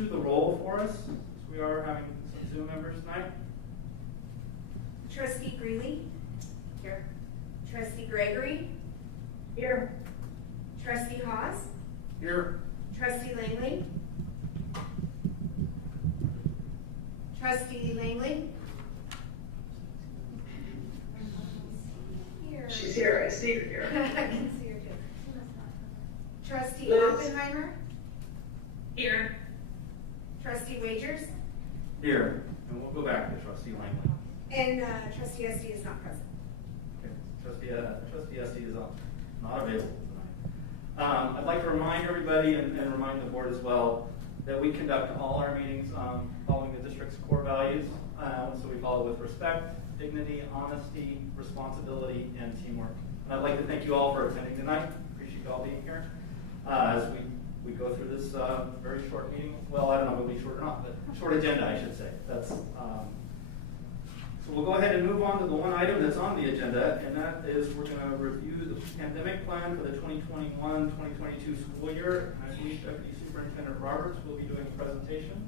do the roll for us, since we are having some Zoom members tonight? Trustee Greeley? Here. Trustee Gregory? Here. Trustee Haas? Here. Trustee Langley? Trustee Langley? Here. She's here, I see her I here. can see her too. Trustee Liz. Oppenheimer? Here. Trustee Wagers? Here. And we'll go back to Trustee Langley. And Trustee Esty is not present. Okay. Trustee Esty is not available tonight. I'd like to remind everybody and remind the board as well that we conduct all our meetings following the district's core values. So we follow with respect, dignity, honesty, responsibility, and teamwork. And I'd like to thank you all for attending tonight. Appreciate you all being here. As we go through this very short meeting. Well, I don't know if it'll be short or not, but short agenda, I should say. So we'll go ahead and move on to the one item that's on the agenda, and that is we're going to review the pandemic plan for the 2021-2022 school year. And I believe Deputy Superintendent Roberts will be doing a presentation.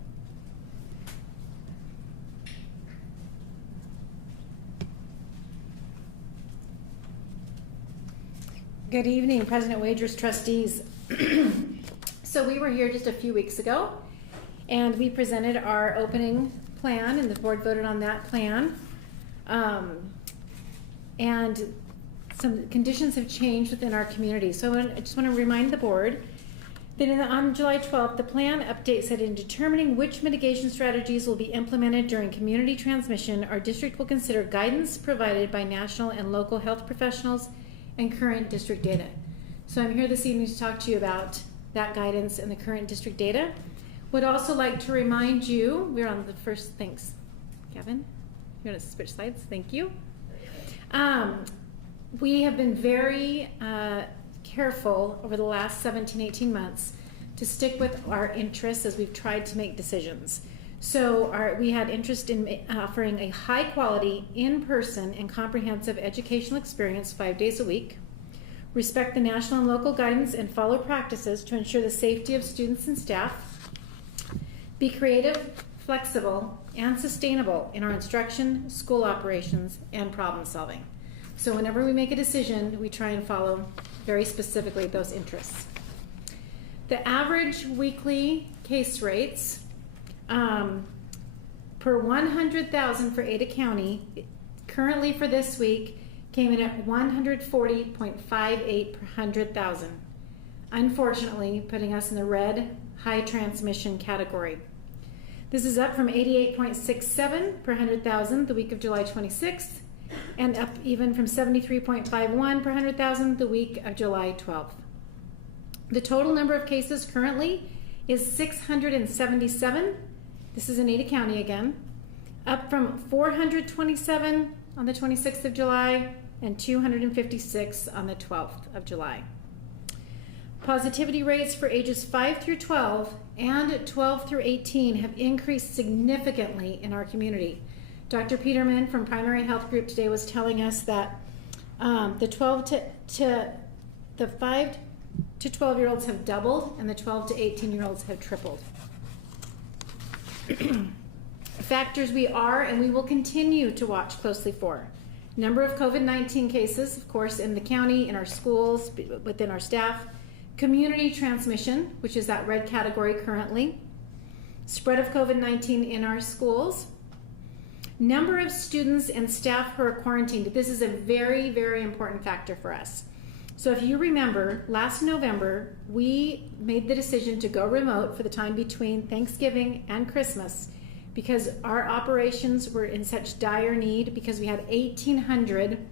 Good evening, President Wagers, trustees. So we were here just a few weeks ago, and we presented our opening plan, and the board voted on that plan. And some conditions have changed within our community. So I just want to remind the board that on July 12th, the plan update said in determining which mitigation strategies will be implemented during community transmission, our district will consider guidance provided by national and local health professionals and current district data. So I'm here this evening to talk to you about that guidance and the current district data. Would also like to remind you, we're on the first, thanks, Kevin. You want to switch slides? Thank you. We have been very careful over the last 17, 18 months to stick with our interests as we've tried to make decisions. So we had interest in offering a high quality, in-person and comprehensive educational experience 5 days a week, respect the national and local guidance and follow practices to ensure the safety of students and staff, be creative, flexible, and sustainable in our instruction, school operations, and problem solving. So whenever we make a decision, we try and follow very specifically those interests. The average weekly case rates per 100,000 for Ada County, currently for this week, came in at 140.58 per 100,000. Unfortunately, putting us in the red high transmission category. This is up from 88.67 per 100,000 the week of July 26th, and up even from 73.51 per 100,000 the week of July 12th. The total number of cases currently is 677. This is in Ada County again, up from 427 on the 26th of July and 256 on the 12th of July. Positivity rates for ages 5 through 12 and 12 through 18 have increased significantly in our community. Dr. Peterman from Primary Health Group today was telling us that the 5 to 12-year-olds have doubled and the 12 to 18-year-olds have tripled. Factors we are and we will continue to watch closely for. Number of COVID-19 cases, of course, in the county, in our schools, within our staff. Community transmission, which is that red category currently. Spread of COVID-19 in our schools. Number of students and staff who are quarantined. This is a very, very important factor for us. So if you remember, last November, we made the decision to go remote for the time between Thanksgiving and Christmas because our operations were in such dire need because we had 1,800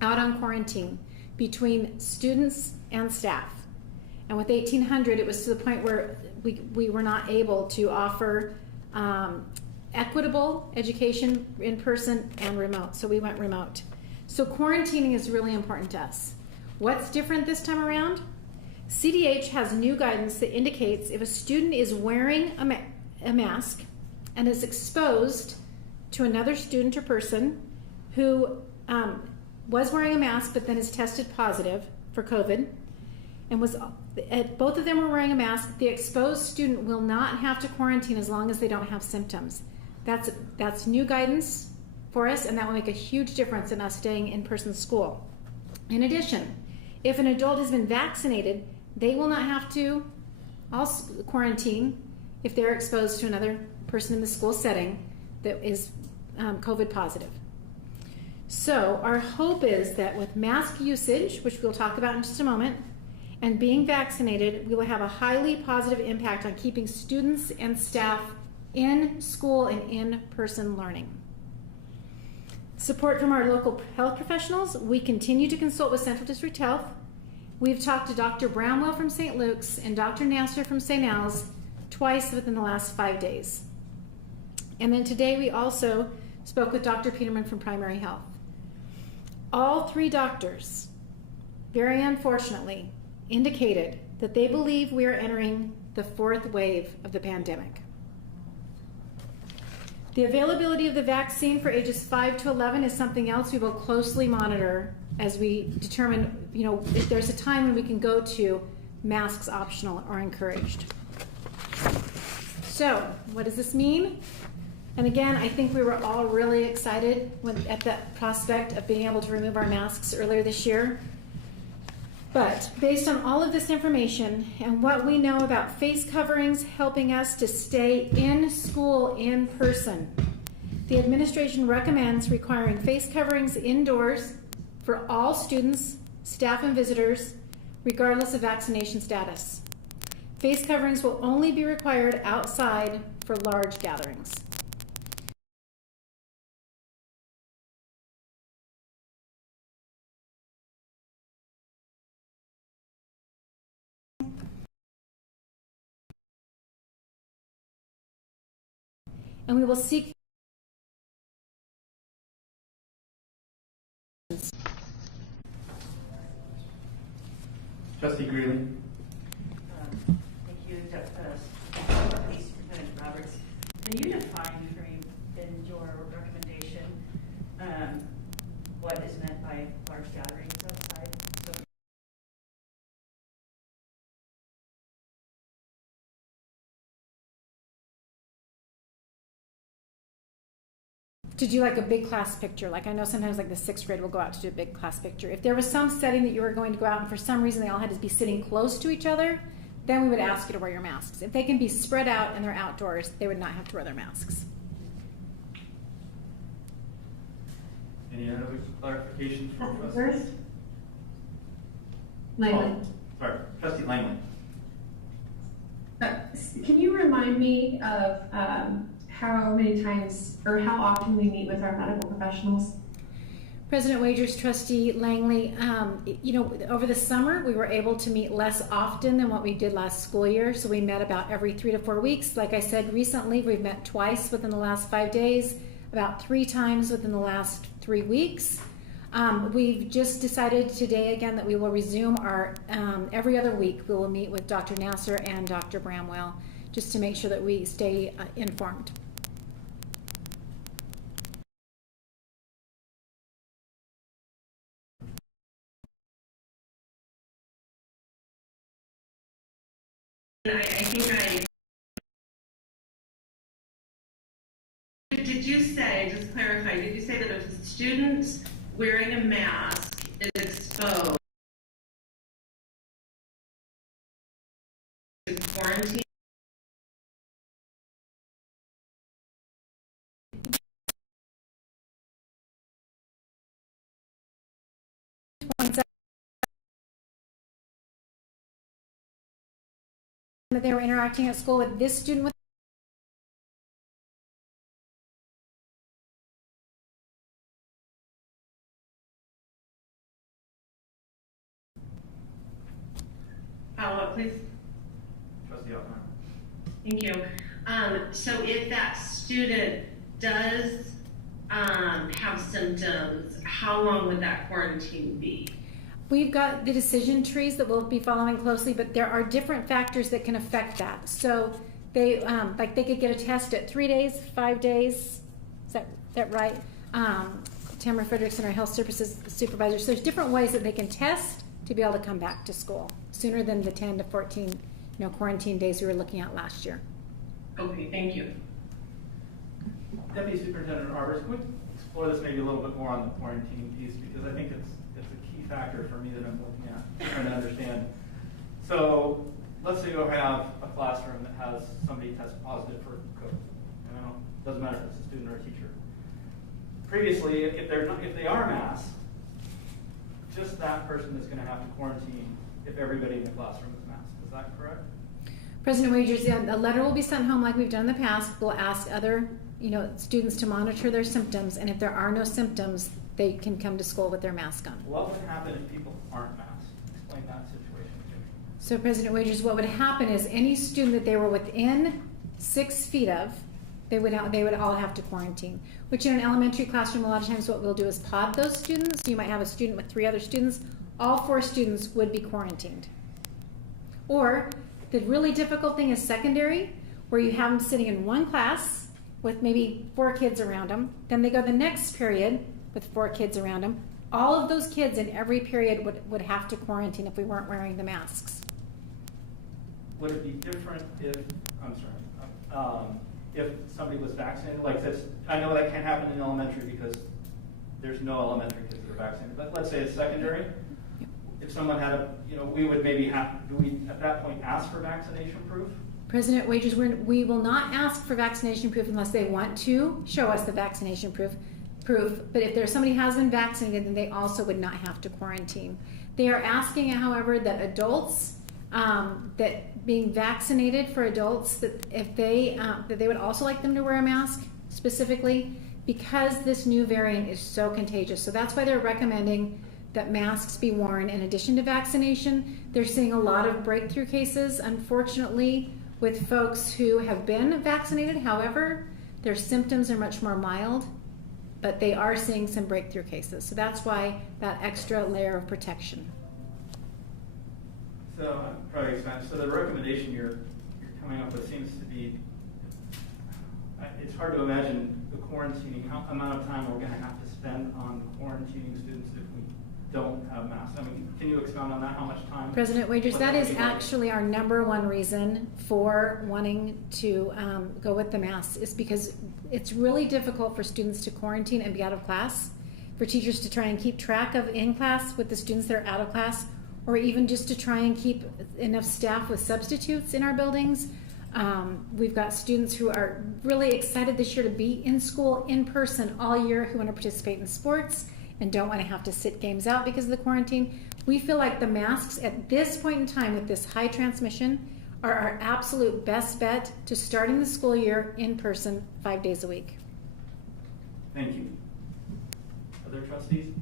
out on quarantine between students and staff. And with 1,800, it was to the point where we were not able to offer equitable education in person and remote. So we went remote. So quarantining is really important to us. What's different this time around? CDH has new guidance that indicates if a student is wearing a mask and is exposed to another student or person who was wearing a mask but then is tested positive for COVID, and both of them were wearing a mask. The exposed student will not have to quarantine as long as they don't have symptoms. That's new guidance for us, and that will make a huge difference in us staying in person school. In addition, if an adult has been vaccinated, they will not have to also quarantine if they're exposed to another person in the school setting that is COVID positive. So our hope is that with mask usage, which we'll talk about in just a moment, and being vaccinated, we will have a highly positive impact on keeping students and staff in school and in-person learning. Support from our local health professionals. We continue to consult with Central District Health. We've talked to Dr. Bramwell from St. Luke's and Dr. Nasser from St. Al's twice within the last 5 days. And then today we also spoke with Dr. Peterman from Primary Health. All three doctors, very unfortunately, indicated that they believe we are entering the fourth wave of the pandemic. The availability of the vaccine for ages 5 to 11 is something else we will closely monitor as we determine, if there's a time when we can go to masks optional or encouraged. So, what does this mean? And again, I think we were all really excited at that prospect of being able to remove our masks earlier this year. But based on all of this information and what we know about face coverings helping us to stay in school in person, the administration recommends requiring face coverings indoors for all students, staff, and visitors, regardless of vaccination status. Face coverings will only be required outside for large gatherings. And we will seek Trustee Greeley. Thank you, Police Superintendent Roberts. Can you define for me in your recommendation what is meant by large gatherings outside? to do like a big class picture. Like I know sometimes like the 6th grade will go out to do a big class picture. If there was some setting that you were going to go out and for some reason they all had to be sitting close to each other, then we would ask you to wear your masks. If they can be spread out and they're outdoors, they would not have to wear their masks. Any other clarifications from Trustee? First? Langley. Oh, sorry, Trustee Langley. Can you remind me of how many times or how often we meet with our medical professionals? President Wagers, Trustee Langley, over the summer we were able to meet less often than what we did last school year. So we met about every 3 to 4 weeks. Like I said, recently we've met twice within the last 5 days, about 3 times within the last 3 weeks. We've just decided today again that we will resume our every other week we will meet with Dr. Nasser and Dr. Bramwell just to make sure that we stay informed. Did you say, just clarify, did you say that if a student wearing a mask is exposed to quarantine? That they were interacting at school with this student with Follow up, please. Trustee Altman. Thank you. So if that student does have symptoms, how long would that quarantine be? We've got the decision trees that we'll be following closely, but there are different factors that can affect that. So they they could get a test at 3 days, 5 days. Is that right? Tamara Frederickson, our health services supervisor. So there's different ways that they can test to be able to come back to school. sooner than the 10 to 14, quarantine days we were looking at last year. Okay, thank you. Deputy Superintendent Roberts, could we explore this maybe a little bit more on the quarantine piece, because I think it's a key factor for me that I'm looking at, trying to understand. So let's say you have a classroom that has somebody test positive for COVID. Doesn't matter if it's a student or a teacher. Previously, if they are masked, just that person is going to have to quarantine if everybody in the classroom is masked. Is that correct? President Wagers, yeah, a letter will be sent home like we've done in the past. We'll ask other, students to monitor their symptoms, and if there are no symptoms, they can come to school with their mask on. What would happen if people aren't masked? Explain that situation to me. So President Wagers, what would happen is any student that they were within 6 feet of, they would all have to quarantine, which in an elementary classroom, a lot of times what we'll do is pod those students. You might have a student with 3 other students. All 4 students would be quarantined. Or the really difficult thing is secondary, where you have them sitting in one class with maybe 4 kids around them. Then they go the next period with 4 kids around them. All of those kids in every period would have to quarantine if we weren't wearing the masks. Would it be different if, if somebody was vaccinated? Like this, I know that can't happen in elementary because there's no elementary kids that are vaccinated. But let's say it's secondary. If someone had we would maybe do we at that point ask for vaccination proof? President Wagers, we will not ask for vaccination proof unless they want to show us the vaccination proof. But if there's somebody who has been vaccinated, then they also would not have to quarantine. They are asking, however, that adults, that being vaccinated for adults, that if they would also like them to wear a mask specifically, because this new variant is so contagious. So that's why they're recommending that masks be worn in addition to vaccination. They're seeing a lot of breakthrough cases, unfortunately, with folks who have been vaccinated. However, their symptoms are much more mild, but they are seeing some breakthrough cases. So that's why that extra layer of protection. So probably expand. So the recommendation you're coming up with seems to be, it's hard to imagine the quarantining, how amount of time we're going to have to spend on quarantining students if we don't have masks. I mean, can you expound on that? How much time? President Wagers, that is actually our #1 reason for wanting to go with the masks, is because it's really difficult for students to quarantine and be out of class, for teachers to try and keep track of in class with the students that are out of class, or even just to try and keep enough staff with substitutes in our buildings. We've got students who are really excited this year to be in school in person all year, who want to participate in sports and don't want to have to sit games out because of the quarantine. We feel like the masks at this point in time with this high transmission are our absolute best bet to starting the school year in person 5 days a week. Thank you. Other trustees?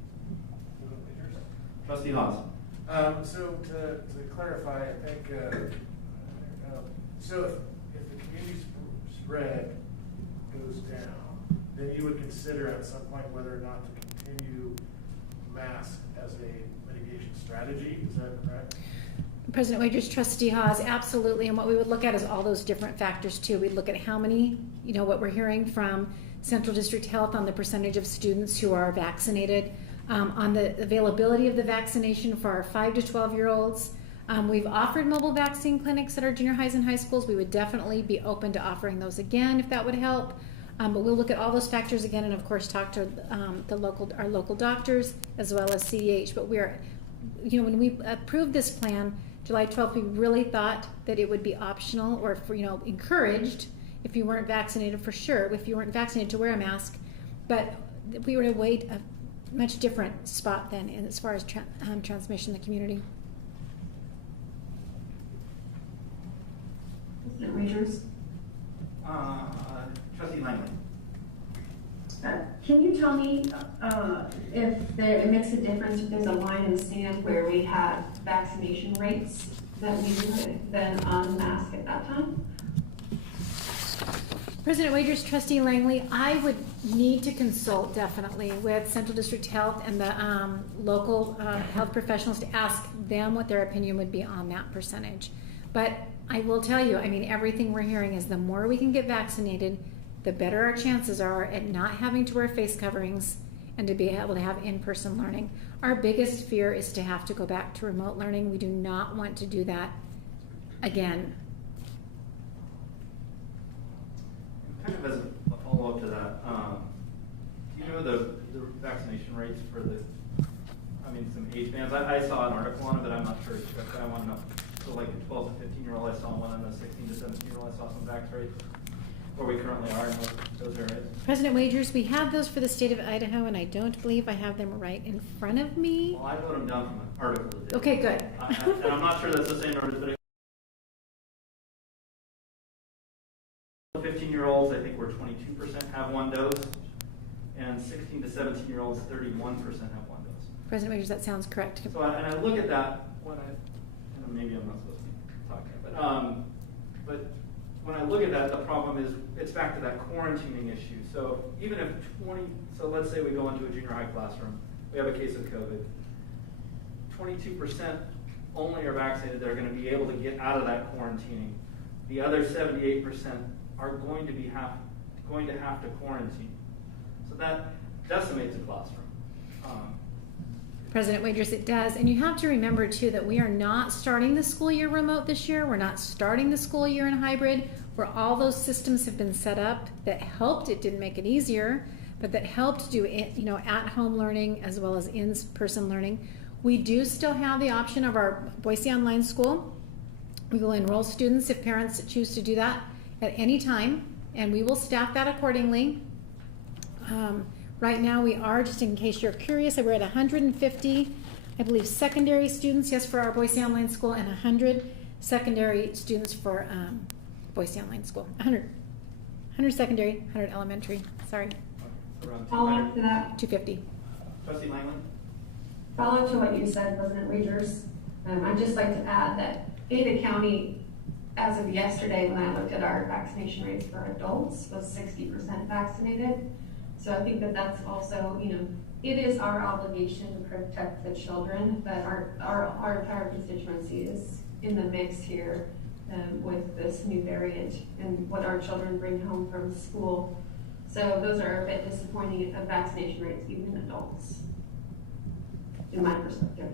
Trustee Haas. So to clarify, I think, so if the community spread goes down, then you would consider at some point whether or not to continue mask as a mitigation strategy. Is that correct? President Wagers, Trustee Haas, absolutely. And what we would look at is all those different factors too. We'd look at how many, what we're hearing from Central District Health on the percentage of students who are vaccinated, on the availability of the vaccination for our 5 to 12-year-olds. We've offered mobile vaccine clinics at our junior highs and high schools. We would definitely be open to offering those again if that would help. But we'll look at all those factors again, and of course talk to our local doctors as well as CDH. But we're, when we approved this plan July 12th, we really thought that it would be optional, or encouraged if you weren't vaccinated, for sure, if you weren't vaccinated, to wear a mask. But we were at a much different spot then as far as transmission in the community. President Wagers? Trustee Langley. Can you tell me if it makes a difference if there's a line in the stand where we have vaccination rates that we do then on the mask at that time? President Wagers, Trustee Langley, I would need to consult definitely with Central District Health and the local health professionals to ask them what their opinion would be on that percentage. But I will tell you, everything we're hearing is the more we can get vaccinated, the better our chances are at not having to wear face coverings and to be able to have in-person learning. Our biggest fear is to have to go back to remote learning. We do not want to do that again. Kind of as a follow-up to that, do you know the vaccination rates for some age bands? I saw an article on it, but I'm not sure. I want to know. So like a 12 to 15-year-old, I saw one, and a 16 to 17-year-old, I saw some vax rates. Where we currently are in those areas. President Wagers, we have those for the state of Idaho, and I don't believe I have them right in front of me. Well, I wrote them down from an article today. Okay, good. And I'm not sure that's the same numbers, but 15-year-olds, I think we're 22% have one dose, and 16 to 17-year-olds, 31% have one dose. President Wagers, that sounds correct. So I look at that when maybe I'm not supposed to be talking, but when I look at that, the problem is it's back to that quarantining issue. So even if let's say we go into a junior high classroom, we have a case of COVID, 22% only are vaccinated that are going to be able to get out of that quarantining. The other 78% are going to have to quarantine. So that decimates a classroom. President Wagers, it does. And you have to remember, too, that we are not starting the school year remote this year. We're not starting the school year in hybrid, where all those systems have been set up that helped. It didn't make it easier, but that helped do at-home learning as well as in-person learning. We do still have the option of our Boise Online School. We will enroll students if parents choose to do that at any time, and we will staff that accordingly. Right now we are, just in case you're curious, we're at 150, I believe, secondary students, yes, for our Boise Online School, and 100 secondary students for Boise Online School. 100 secondary, 100 elementary, sorry. Around Follow up to that. 250. Trustee Langland? Follow to what you said, President Wagers. I'd just like to add that Ada County, as of yesterday, when I looked at our vaccination rates for adults, was 60% vaccinated. So I think that that's also, it is our obligation to protect the children, but our entire constituency is in the mix here with this new variant and what our children bring home from school. So those are a bit disappointing of vaccination rates, even in adults, in my perspective.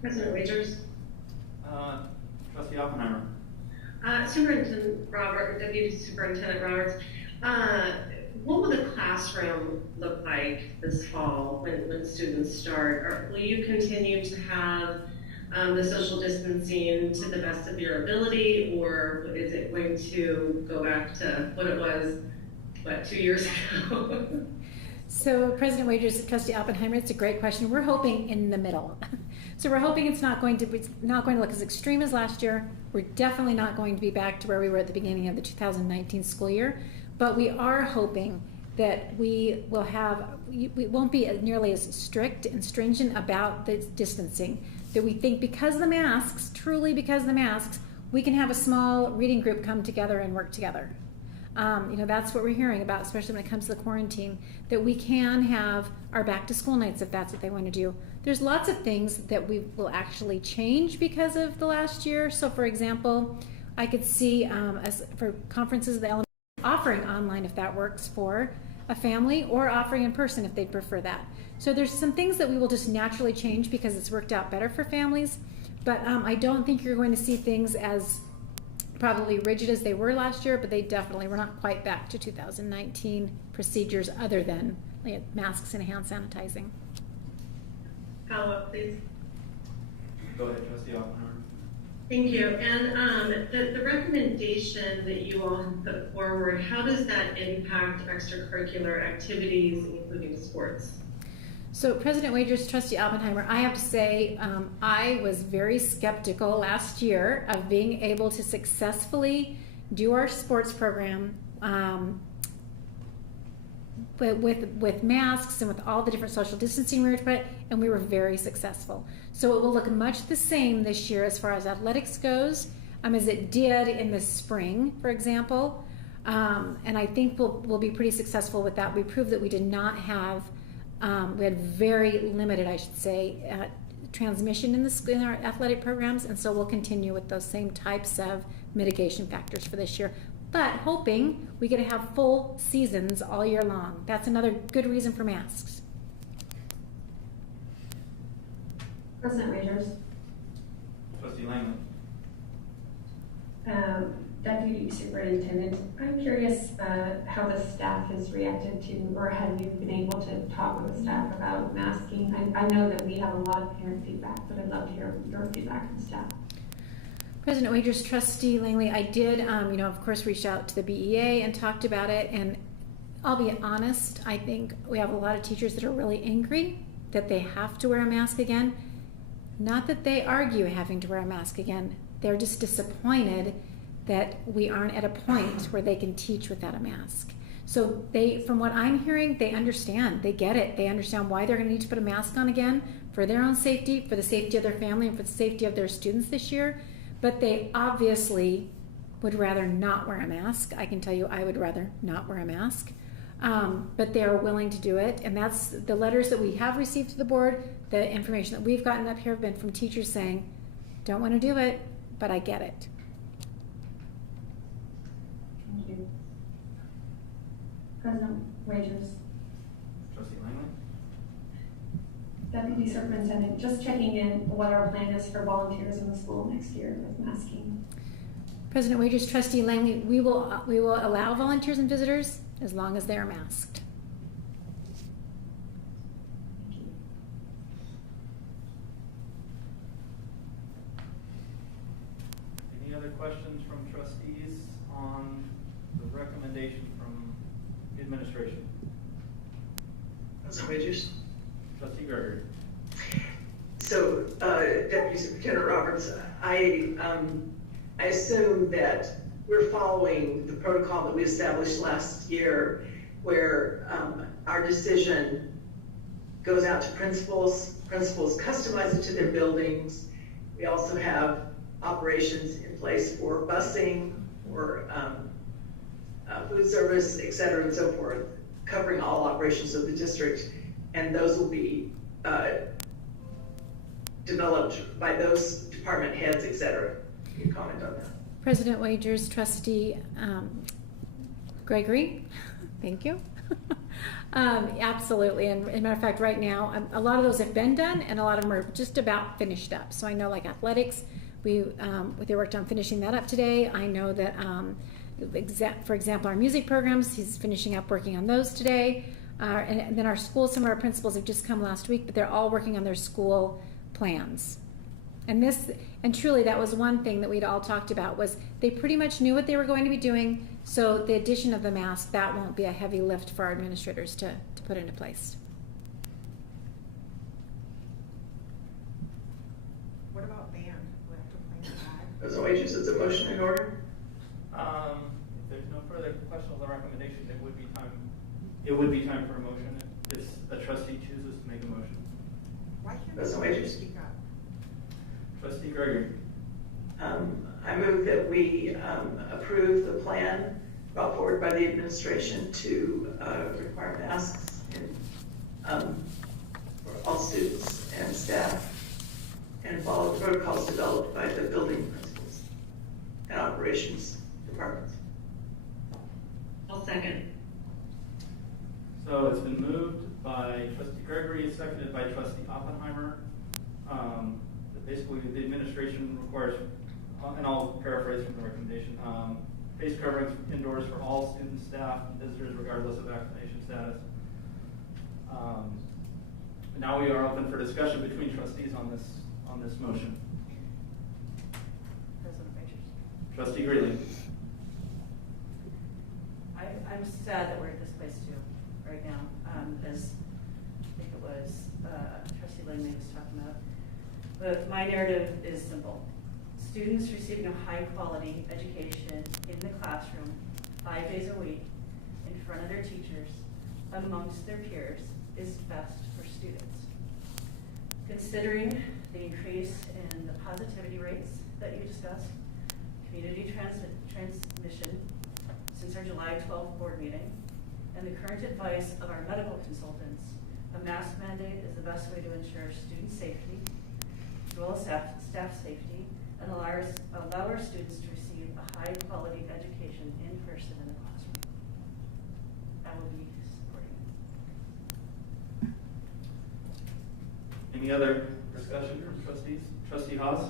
President Wagers. Trustee Oppenheimer. Superintendent Robert, Deputy Superintendent Roberts. What will the classroom look like this fall when students start? Or will you continue to have the social distancing to the best of your ability, or is it going to go back to what it was, 2 years ago? So President Wagers, Trustee Oppenheimer, it's a great question. We're hoping in the middle. So we're hoping it's not going to look as extreme as last year. We're definitely not going to be back to where we were at the beginning of the 2019 school year. But we are hoping that we won't be nearly as strict and stringent about the distancing. That we think because of the masks, we can have a small reading group come together and work together. That's what we're hearing about, especially when it comes to the quarantine, that we can have our back to school nights if that's what they want to do. There's lots of things that we will actually change because of the last year. So for example, I could see as for conferences, the elementary offering online if that works for a family, or offering in person if they prefer that. So there's some things that we will just naturally change because it's worked out better for families, but I don't think you're going to see things as probably rigid as they were last year, but they definitely were not quite back to 2019 procedures other than masks and hand sanitizing. Follow up, please. Go ahead, Trustee Oppenheimer. Thank you. And the recommendation that you all have put forward, how does that impact extracurricular activities, including sports? So President Wagers, Trustee Oppenheimer, I have to say I was very skeptical last year of being able to successfully do our sports program with masks and with all the different social distancing we were trying, and we were very successful. So it will look much the same this year as far as athletics goes as it did in the spring, for example. And I think we'll be pretty successful with that. We proved that we did not have we had very limited, I should say, transmission in our athletic programs, and so we'll continue with those same types of mitigation factors for this year. but hoping we get to have full seasons all year long. That's another good reason for masks. President Rogers. Trustee Langley. Deputy Superintendent, I'm curious how the staff has reacted to, or have you been able to talk with the staff about masking? I know that we have a lot of parent feedback, but I'd love to hear your feedback from staff. President Wagers, Trustee Langley, I did, of course, reach out to the BEA and talked about it, and I'll be honest, I think we have a lot of teachers that are really angry that they have to wear a mask again. Not that they argue having to wear a mask again, they're just disappointed that we aren't at a point where they can teach without a mask. So they, from what I'm hearing, they understand, they get it, they understand why they're gonna need to put a mask on again for their own safety, for the safety of their family, and for the safety of their students this year. But they obviously would rather not wear a mask. I can tell you I would rather not wear a mask. But they are willing to do it. And that's the letters that we have received to the board, the information that we've gotten up here have been from teachers saying, don't want to do it, but I get it. Thank you. President Wagers. Trustee Langley. Deputy Superintendent, just checking in what our plan is for volunteers in the school next year with masking. President Wagers, Trustee Langley, we will allow volunteers and visitors as long as they are masked. Thank you. Any other questions from trustees on the recommendation from the administration? President Wagers. Trustee Gregory. So, Deputy Superintendent Roberts, I assume that we're following the protocol that we established last year, where our decision goes out to principals. Principals customize it to their buildings. We also have operations in place for busing, for food service, et cetera, and so forth, covering all operations of the district. And those will be developed by those department heads, et cetera. Can you comment on that? President Wagers, Trustee Gregory, thank you. Absolutely, and as a matter of fact, right now, a lot of those have been done, and a lot of them are just about finished up. So I know, like athletics, they worked on finishing that up today. I know that, for example, our music programs, he's finishing up working on those today. And then our schools, some of our principals have just come last week, but they're all working on their school plans. And truly, that was one thing that we'd all talked about, was they pretty much knew what they were going to be doing, so the addition of the mask, that won't be a heavy lift for our administrators to put into place. What about band? Do we have to plan that? President Wagers, is a motion in order? If there's no further questions on the recommendation, it would be time for a motion if a trustee chooses to make a motion. Why can't President we Wagers. speak up? Trustee Gregory. I move that we approve the plan brought forward by the administration to require masks for all students and staff, and follow the protocols developed by the building principals and operations departments. I'll second. So it's been moved by Trustee Gregory, seconded by Trustee Oppenheimer. That basically, the administration requires, and I'll paraphrase from the recommendation, face coverings indoors for all students, staff, and visitors, regardless of vaccination status. Now we are open for discussion between trustees on this motion. President Wagers. Trustee Greeley. I'm sad that we're at this place too, right now, as I think it was Trustee Langley was talking about. But my narrative is simple. Students receiving a high-quality education in the classroom 5 days a week in front of their teachers amongst their peers is best for students. Considering the increase in the positivity rates that you discussed, community transmission since our July 12th board meeting, and the current advice of our medical consultants, a mask mandate is the best way to ensure student safety, as well as staff safety, and allow our students to receive a high-quality education in person in the classroom. I will be supporting it. Any other discussion from trustees? Trustee Haas?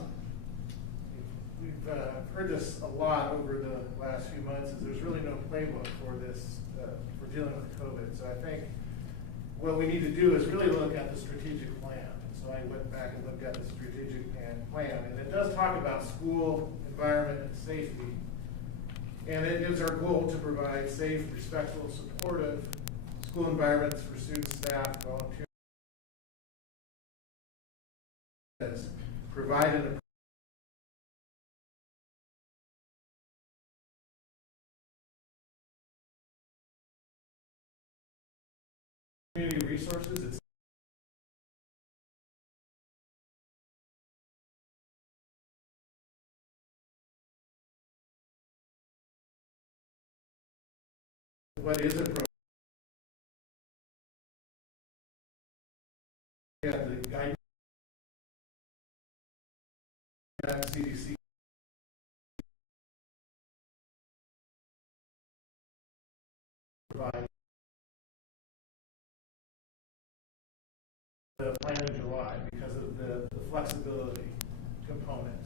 We've heard this a lot over the last few months, is there's really no playbook for this, for dealing with COVID. So I think what we need to do is really look at the strategic plan. So I went back and looked at the strategic plan, and it does talk about school environment and safety. And it is our goal to provide safe, respectful, supportive school environments for students, staff, volunteers. Provide an community resources. It's what is appropriate. Yeah, the guidance that CDC provides. The plan in July because of the flexibility component.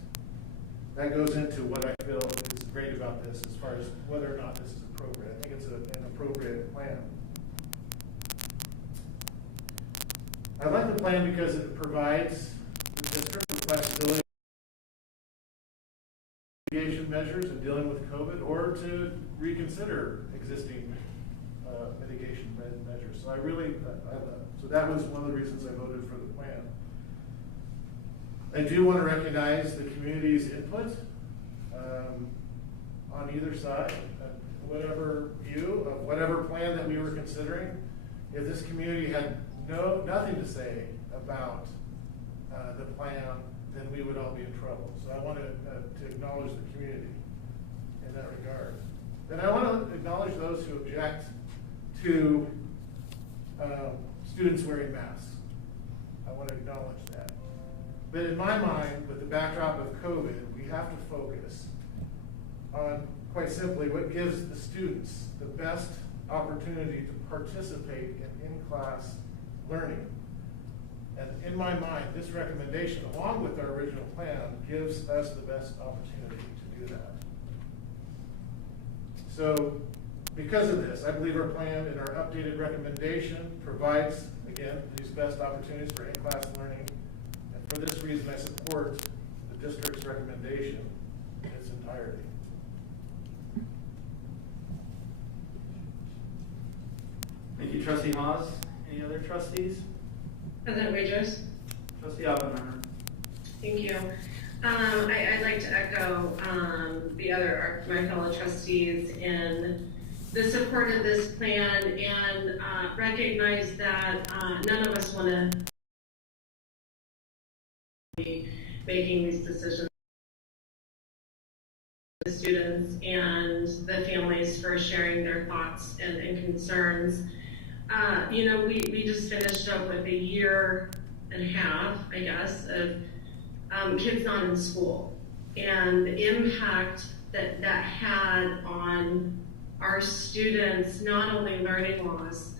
That goes into what I feel is great about this as far as whether or not this is appropriate. I think it's an appropriate plan. I like the plan because it provides the district with flexibility mitigation measures in dealing with COVID or to reconsider existing mitigation measures. So I really, so that was one of the reasons I voted for the plan. I do want to recognize the community's input on either side, whatever view of whatever plan that we were considering. If this community had nothing to say about the plan, then we would all be in trouble. So I want to acknowledge the community in that regard. Then I want to acknowledge those who object to students wearing masks. I want to acknowledge that. But in my mind, with the backdrop of COVID, we have to focus on, quite simply, what gives the students the best opportunity to participate in in-class learning. And in my mind, this recommendation, along with our original plan, gives us the best opportunity to do that. So, because of this, I believe our plan and our updated recommendation provides, again, these best opportunities for in-class learning. And for this reason, I support the district's recommendation in its entirety. Thank you, Trustee Haas. Any other trustees? President Wagers? Trustee Oppenheimer. Thank you. I'd like to echo my fellow trustees in the support of this plan and recognize that none of us want to be making these decisions. The students and the families for sharing their thoughts and concerns. We just finished up with a year and a half, I guess, of kids not in school, and the impact that had on our students, not only learning loss,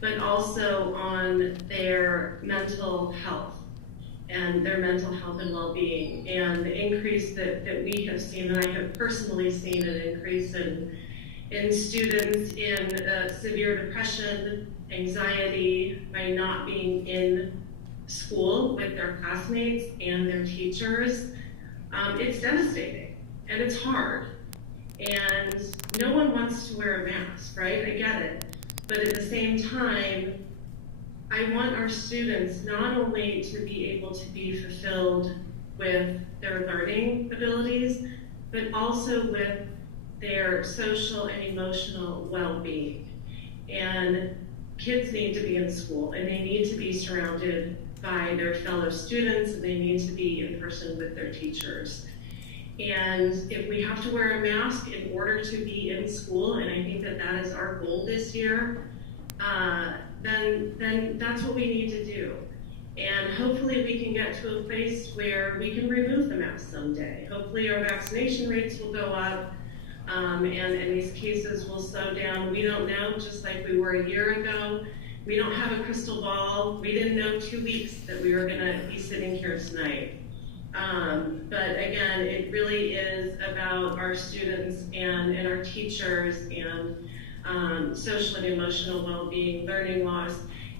but also on their mental health and their mental health and well-being, and the increase that we have seen, and I have personally seen an increase in students in severe depression, anxiety, by not being in school with their classmates and their teachers. It's devastating and it's hard. And no one wants to wear a mask, right? I get it. But at the same time, I want our students not only to be able to be fulfilled with their learning abilities, but also with their social and emotional well-being. And kids need to be in school, and they need to be surrounded by their fellow students, and they need to be in person with their teachers. And if we have to wear a mask in order to be in school, and I think that is our goal this year, then that's what we need to do. And hopefully we can get to a place where we can remove the mask someday. Hopefully our vaccination rates will go up. And these cases will slow down. We don't know, just like we were a year ago. We don't have a crystal ball. We didn't know 2 weeks that we were gonna be sitting here tonight. But again, it really is about our students and our teachers and social and emotional well-being, learning loss,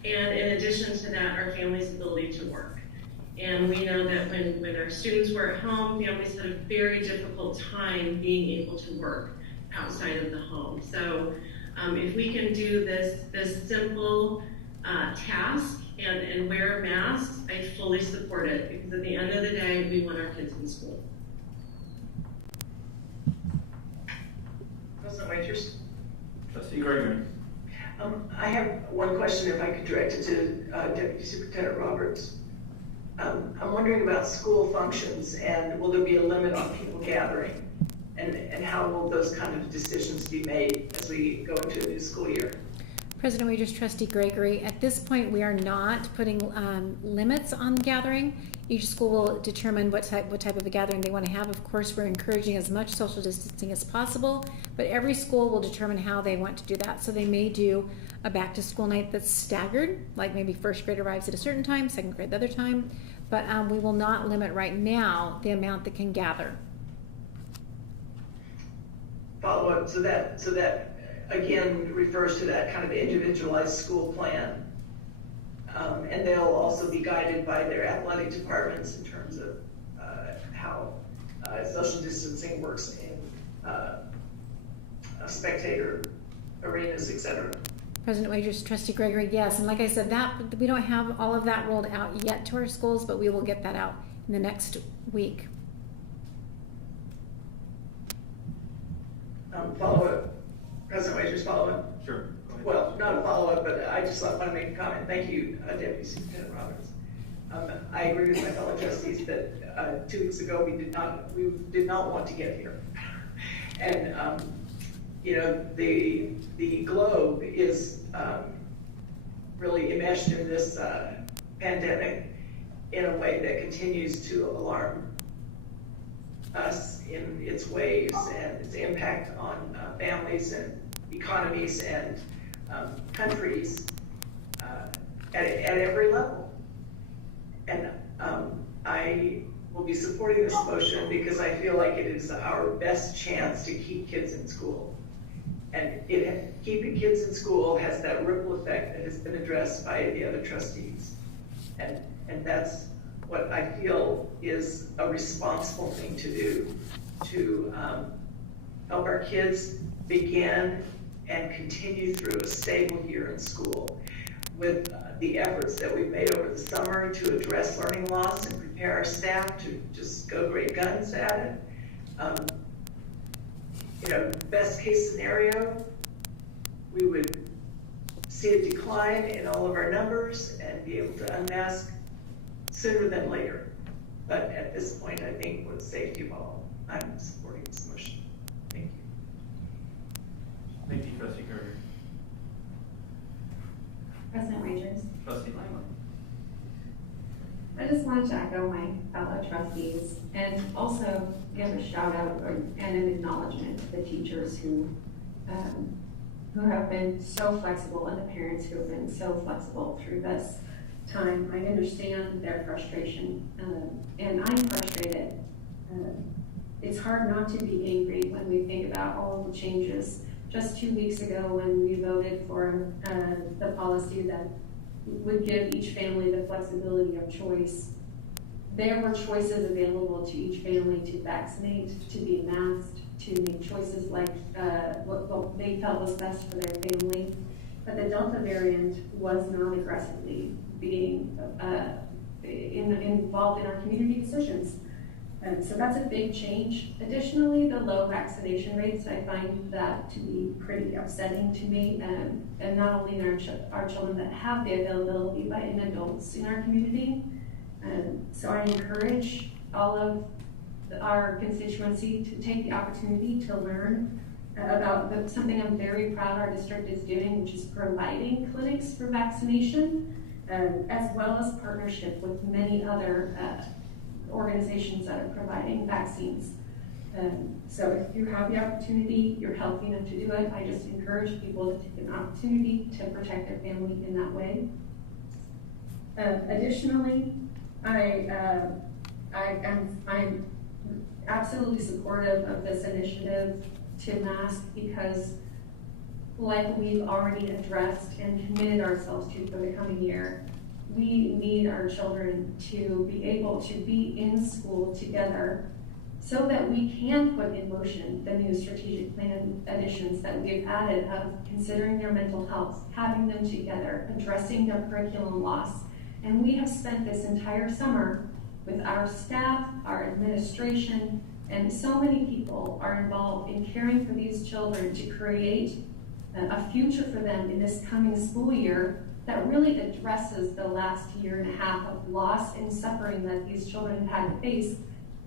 and in addition to that, our families' ability to work. And we know that when our students were at home, families had a very difficult time being able to work outside of the home. So if we can do this simple task and wear masks, I fully support it, because at the end of the day, we want our kids in school. President Wagers? Trustee Gregory. I have one question, if I could direct it to Deputy Superintendent Roberts. I'm wondering about school functions, and will there be a limit on people gathering? And how will those kind of decisions be made as we go into a new school year? President Wagers, Trustee Gregory, at this point we are not putting limits on gathering. Each school will determine what type of a gathering they want to have. Of course, we're encouraging as much social distancing as possible, but every school will determine how they want to do that. So they may do a back to school night that's staggered, like maybe first grade arrives at a certain time, second grade the other time, but we will not limit right now the amount that can gather. Follow up, so that again refers to that kind of individualized school plan. And they'll also be guided by their athletic departments in terms of how social distancing works in spectator arenas, etc. President Wagers, Trustee Gregory, yes, and like I said, that we don't have all of that rolled out yet to our schools, but we will get that out in the next week. Follow-up, President Wagers, follow-up? Sure. Go ahead. Well, not a follow-up, but I just want to make a comment. Thank you, Deputy Superintendent Roberts. I agree with my fellow trustees that 2 weeks ago we did not want to get here. And you know, the globe is really enmeshed in this pandemic in a way that continues to alarm us in its waves and its impact on families and economies and countries at every level. And I will be supporting this motion because I feel like it is our best chance to keep kids in school. And keeping kids in school has that ripple effect that has been addressed by the other trustees. And that's what I feel is a responsible thing to do to help our kids begin and continue through a stable year in school with the efforts that we've made over the summer to address learning loss and prepare our staff to just go great guns at it. You know, best case scenario, we would see a decline in all of our numbers and be able to unmask sooner than later. But at this point, I think for the safety of all, I'm supporting this motion. Thank you. Thank you, Trustee Gregory. President Wagers, Trustee Langley. I just wanted to echo my fellow trustees and also give a shout out and an acknowledgement to the teachers who have been so flexible and the parents who have been so flexible through this time. I understand their frustration and I'm frustrated. It's hard not to be angry when we think about all of the changes. Just 2 weeks ago when we voted for the policy that would give each family the flexibility of choice, there were choices available to each family to vaccinate, to be masked, to make choices like what they felt was best for their family. But the Delta variant was not aggressively being involved in our community decisions. So that's a big change. Additionally, the low vaccination rates, I find that to be pretty upsetting to me, and not only in our children that have the availability, but in adults in our community. So I encourage all of our constituency to take the opportunity to learn about something I'm very proud our district is doing, which is providing clinics for vaccination, as well as partnership with many other organizations that are providing vaccines. So if you have the opportunity, you're healthy enough to do it, I just encourage people to take an opportunity to protect their family in that way. Additionally, I'm absolutely supportive of this initiative to mask because, like we've already addressed and committed ourselves to for the coming year, we need our children to be able to be in school together so that we can put in motion the new strategic plan additions that we've added of considering their mental health, having them together, addressing their curriculum loss. And we have spent this entire summer with our staff, our administration, and so many people are involved in caring for these children to create a future for them in this coming school year that really addresses the last year and a half of loss and suffering that these children have had to face.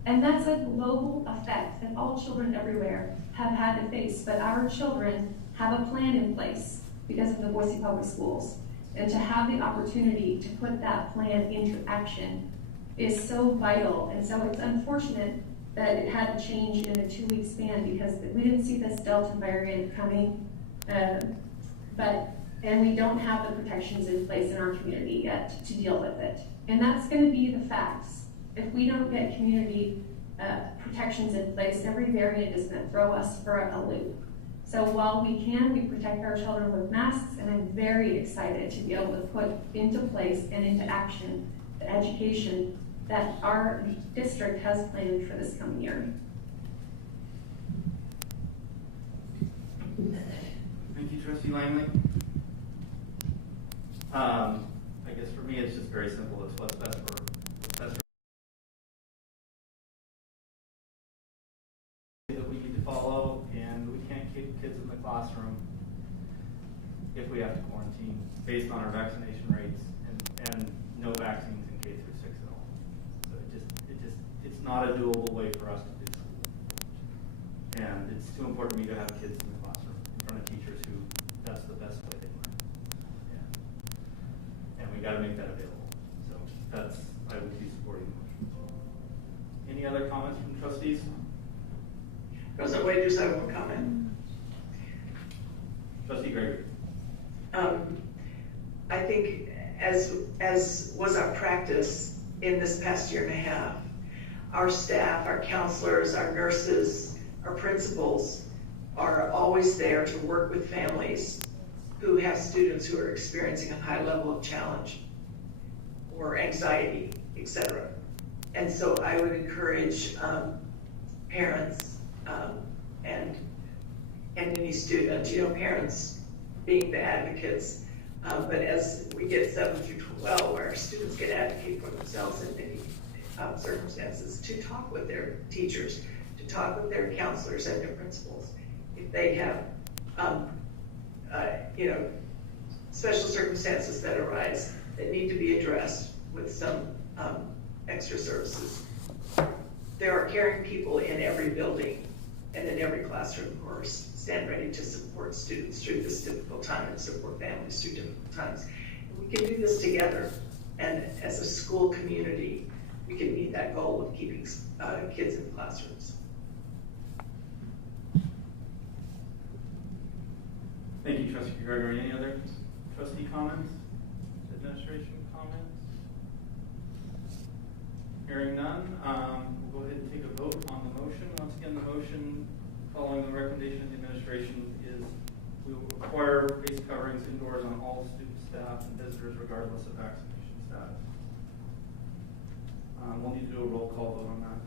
And that's a global effect that all children everywhere have had to face, but our children have a plan in place because of the Boise Public Schools. And to have the opportunity to put that plan into action is so vital. And so it's unfortunate that it had to change in a 2-week span because we didn't see this Delta variant coming, and we don't have the protections in place in our community yet to deal with it. And that's going to be the facts. If we don't get community protections in place, every variant is going to throw us for a loop. So while we protect our children with masks, and I'm very excited to be able to put into place and into action the education that our district has planned for this coming year. Thank you, Trustee Langley. I guess for me, it's just very simple. It's what's best for that we need to follow, and we can't keep kids in the classroom if we have to quarantine based on our vaccination rates and no vaccines in K through 6 at all. So it's not a doable way for us to do school. And it's too important to me to have kids in the classroom in front of teachers who that's the best way they learn. And we got to make that available. So I would be supporting the motion. Any other comments from trustees? President Wagers, I have one comment. Trustee Gregory. I think as was our practice in this past year and a half, our staff, our counselors, our nurses, our principals are always there to work with families who have students who are experiencing a high level of challenge or anxiety, etc. And so I would encourage parents and any student, parents being the advocates, but as we get 7 through 12, where our students can advocate for themselves in many circumstances, to talk with their teachers, to talk with their counselors and their principals. If they have, special circumstances that arise that need to be addressed with some extra services. There are caring people in every building and in every classroom who are stand ready to support students through this difficult time and support families through difficult times. And we can do this together, and as a school community, we can meet that goal of keeping kids in classrooms. Thank you, Trustee Gregory. Any other trustee comments? Administration comments? Hearing none, we'll go ahead and take a vote on the motion. Once again, the motion following the recommendation of the administration is we will require face coverings indoors on all student, staff, and visitors regardless of vaccination status. We'll need to do a roll call vote on that.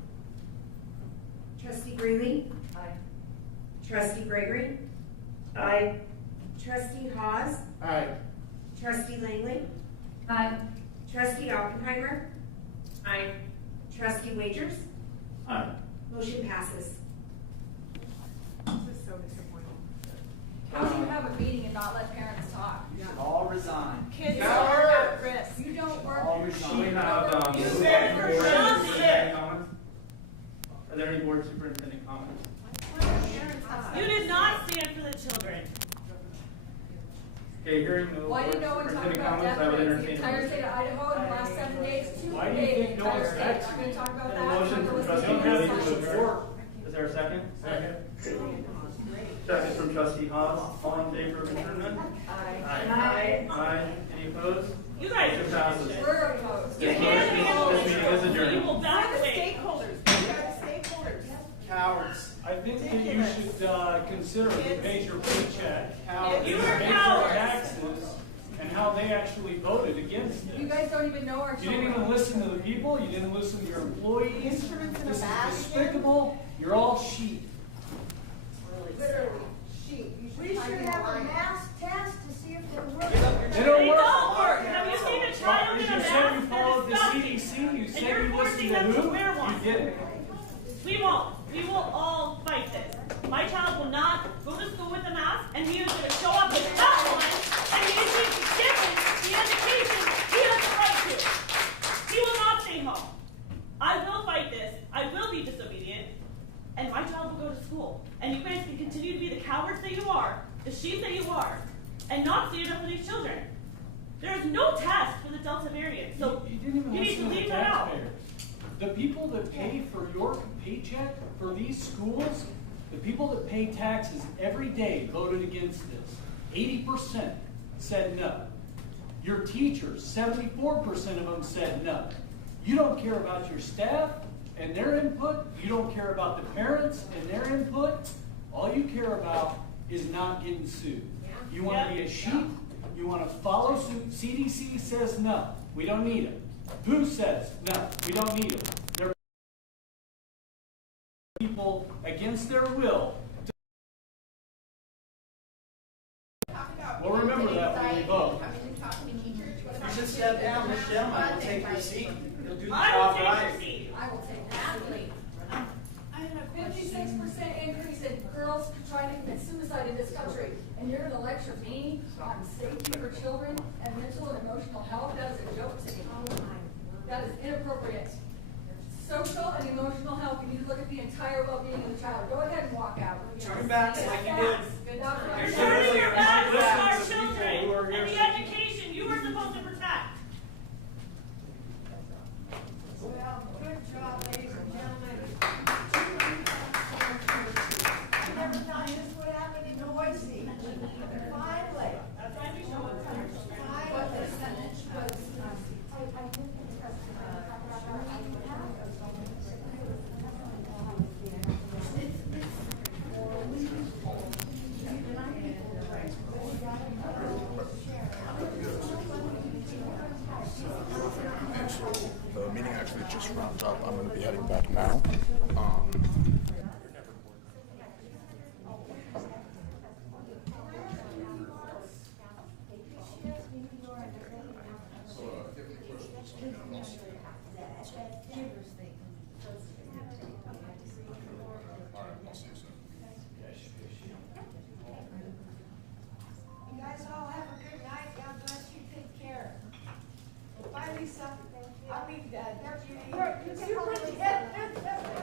Trustee Greeley? Aye. Trustee Gregory? Aye. Trustee Hawes? Aye. Trustee Langley? Aye. Trustee Oppenheimer? Aye. Trustee Wagers? Aye. Motion passes. This is so disappointing. How do you have a meeting and not let parents talk? You should all resign. Kids Now are we're- at risk. You don't work. All Do we resign. have, You board said for superintendent Johnson. comments? Are there any board superintendent comments? You did not stand for the children. Okay, hearing no Why board did no one talk superintendent about comments, death I would rates? The entertain a entire motion. state of Idaho in the last 7 days, 2 Why do you days, think the no entire one's state. I'm gonna talk about A that. motion I'm from gonna trustee listen to Kennedy this to side. support. Is there a second? Second. Second from trustee Haas. All in favor of adjournment? Aye. Aye. Any opposed? You guys Motion are passes. bullshit. We're opposed. You This can't meeting is handle adjourned. it. You will We're back the away. stakeholders. We're the stakeholders. Cowards. I think that you should consider who pays your paycheck, You who are pays your cowards. taxes, and how they actually voted against You this. guys don't even know our You children. didn't even listen to the people, you didn't listen to your employees. Instruments in a This bag is again? despicable, you're all sheep. Literally, sheep. We should have a mass test to see if they're working. They They don't work. don't work. Have you seen a child in a You mask? said you They're followed the disgusting. CDC, you And said you're you listened forcing to them to who? wear one. You didn't. We won't. We will all fight this. My child will not go to school with a mask, and he is going to show up without one, and he is being given the education he has the right to. He will not stay home. I will fight this. I will be disobedient, and my child will go to school. And you guys can continue to be the cowards that you are, the sheep that you are, and not stand up for these children. There is no test for the Delta variant, so You didn't even you need to listen to the leave that out. taxpayers. The people that pay for your paycheck for these schools, the people that pay taxes every day voted against this. 80% said no. Your teachers, 74% of them said no. You don't care about your staff and their input. You don't care about the parents and their input. All you care about is not getting sued. You want to be a sheep. You want to follow suit. CDC says no. We don't need it. Who says no? We don't need it. There are people against their will. We'll remember that when we vote. You should step down, Ms. Gentleman, and take your seat. You'll do the I will job take right. your seat. I will take that. I have a 56% increase in girls trying to commit suicide in this country, and you're gonna lecture me on safety for children and mental and emotional health? That is a joke to me. That is inappropriate. Social and emotional health, you need to look at the entire well-being of the child. Go ahead and walk out. Turn back like you did. Good enough. You're turning